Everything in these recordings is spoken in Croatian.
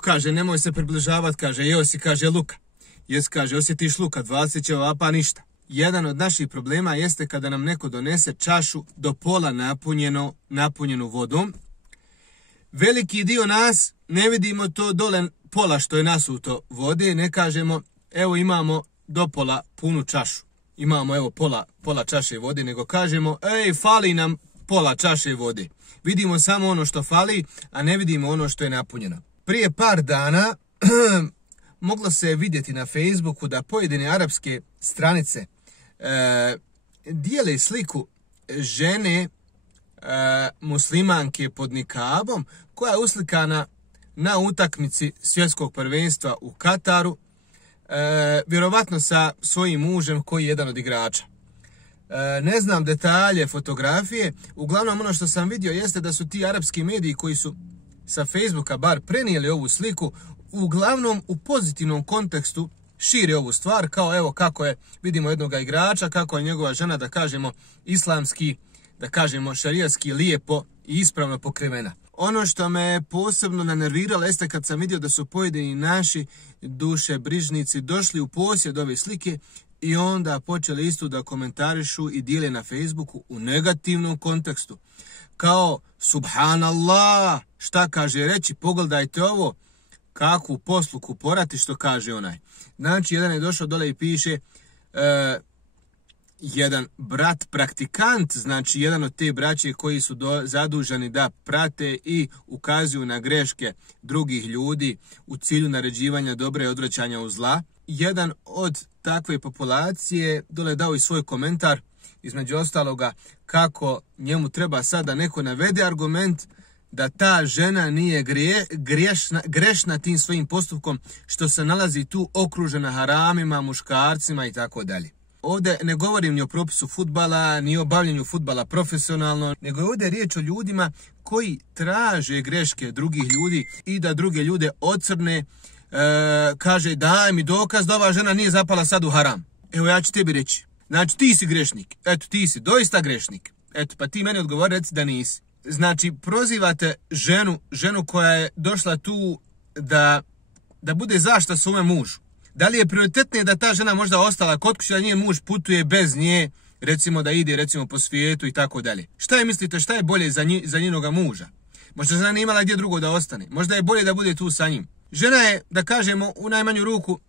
kaže, nemoj se približavati, kaže, Josi, kaže, Luka. Jes, kaže, osjetiš Luka, 20 ćeva, pa ništa. Jedan od naših problema jeste kada nam neko donese čašu do pola napunjenu vodom. Veliki dio nas ne vidimo to dole pola što je nasuto vode, ne kažemo, evo imamo do pola punu čašu. Imamo evo pola čaše vode, nego kažemo, ej, fali nam pola čaše vode. Vidimo samo ono što fali, a ne vidimo ono što je napunjeno. Prije par dana moglo se vidjeti na Facebooku da pojedine arapske stranice dijele sliku žene muslimanke pod nikabom koja je uslikana na utakmici svjetskog prvenstva u Kataru, vjerovatno sa svojim mužem koji je jedan od igrača. Ne znam detalje fotografije, uglavnom ono što sam vidio jeste da su ti arapski mediji koji su sa Facebooka bar prenijeli ovu sliku, uglavnom u pozitivnom kontekstu šire ovu stvar, kao evo kako je, vidimo jednog igrača, kako je njegova žena, da kažemo, islamski, da kažemo, šarijatski lijepo i ispravno pokrivena. Ono što me posebno nanerviralo jeste kad sam vidio da su pojedini naši dušebrižnici došli u posjed ove slike i onda počeli isto da komentarišu i dijele na Facebooku u negativnom kontekstu. Kao, subhanallah, šta kaže reći, pogledajte ovo, kakvu posluku porati, što kaže onaj. Znači, jedan je došao dole i piše, jedan brat praktikant, znači jedan od te braće koji su zaduženi da prate i ukazuju na greške drugih ljudi u cilju naređivanja dobra i odvraćanja od zla. Jedan od takve populacije dole dao i svoj komentar, između ostaloga kako njemu treba sada neko navede argument da ta žena nije grešna tim svojim postupkom što se nalazi tu okružena haramima, muškarcima i tako dalje. Ovdje ne govorim ni o propisu fudbala, ni o bavljenju fudbala profesionalno, nego je ovdje riječ o ljudima koji traže greške drugih ljudi i da druge ljude ocrne, kaže daj mi dokaz da ova žena nije zapala sad u haram. Evo ja ću tebi reći, znači ti si grešnik, eto ti si doista grešnik, eto pa ti meni odgovori reci da nisi. Znači prozivate ženu koja je došla tu da bude zaštita svome mužu. Da li je prioritetnije da ta žena možda ostala kod kuće, da njen muž putuje bez nje, recimo da ide recimo po svijetu i tako dalje. Šta je mislite, šta je bolje za njenoga muža? Možda žena nije imala gdje drugo da ostane. Možda je bolje da bude tu sa njim. Žena je, da kažemo, u najmanju ruku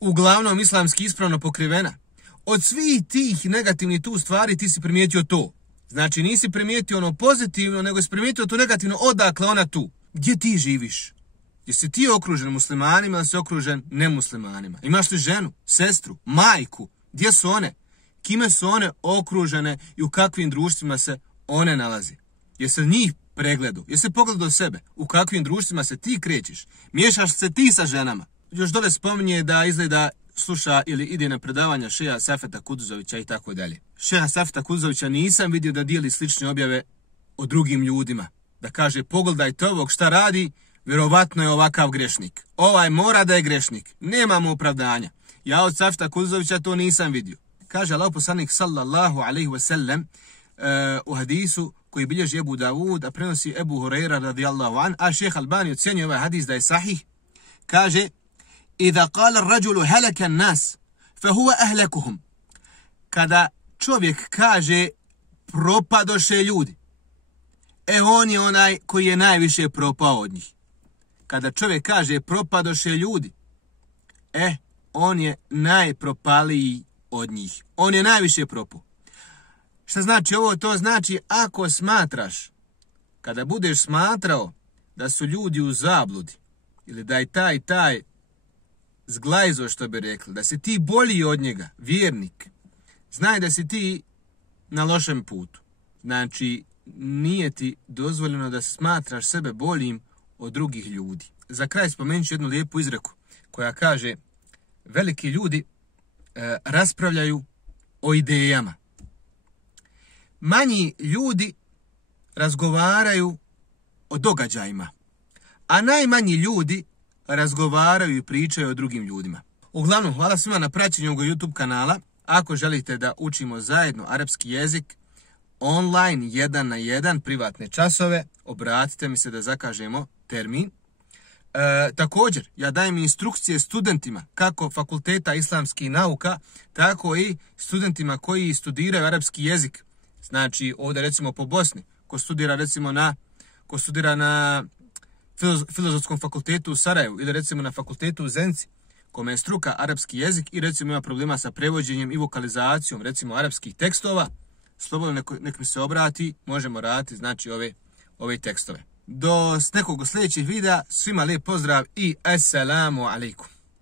uglavnom islamski ispravno pokrivena. Od svih tih negativnih tu stvari ti si primijetio to. Znači nisi primijetio ono pozitivno, nego si primijetio to negativno, odakle ona tu. Gdje ti živiš? Jesi ti okružen muslimanima ili si okružen nemuslimanima? Imaš li ženu, sestru, majku? Gdje su one? Kime su one okružene i u kakvim društvima se one nalazi? Jesi njih pregledu? Jesi pogledao sebe? U kakvim društvima se ti krećeš? Miješaš se ti sa ženama? Još dole spominje da izgleda sluša ili ide na predavanja šeha Safeta Kuduzovića i tako dalje. Šeha Safeta Kuduzovića nisam vidio da dijeli slične objave o drugim ljudima. Da kaže pogledajte ovog šta radi, vjerovatno je ovakav grešnik. Ovaj mora da je grešnik. Nemamo opravdanja. Ja od Safeta Kuduzovića to nisam vidio. Kaže Allahov poslanik sallallahu alejhi ve sellem u hadisu koji bilježi Ebu Davud, a prenosi Ebu Hurajra radijallahu an, a šejh Albani ocjenjuje ovaj hadis da je sahih. Kaže: "Iza qala ar-rajulu halaka an-nas, fa huwa ahlakuhum." Kada čovjek kaže propadoše ljudi, on je onaj koji je najviše propao od njih. Kada čovjek kaže propadoše ljudi, on je najpropaliji od njih. On je najviše propao. Šta znači ovo? To znači ako smatraš, kada budeš smatrao da su ljudi u zabludi, ili da je taj zglajzo, što bi rekli, da si ti bolji od njega, vjernik, znaj da si ti na lošem putu. Znači, nije ti dozvoljeno da smatraš sebe boljim od drugih ljudi. Za kraj spomenut ću jednu lijepu izreku koja kaže: veliki ljudi raspravljaju o idejama. Manji ljudi razgovaraju o događajima, a najmanji ljudi razgovaraju i pričaju o drugim ljudima. Uglavnom, hvala svima na praćenju ovog YouTube kanala. Ako želite da učimo zajedno arapski jezik, online 1 na 1 privatne časove, obratite mi se da zakažemo termin. Također, ja dajem instrukcije studentima kako fakulteta islamskih nauka, tako i studentima koji studiraju arapski jezik. Znači, ovdje recimo po Bosni, ko studira na Filozofskom fakultetu u Sarajevu ili recimo na fakultetu u Zenci, kome je struka arapski jezik i recimo ima problema sa prevođenjem i vokalizacijom recimo arapskih tekstova, slobodno nek mi se obrati, možemo raditi znači ove tekstove. Do nekog sljedećih videa, svima lijep pozdrav i assalamu alaikum.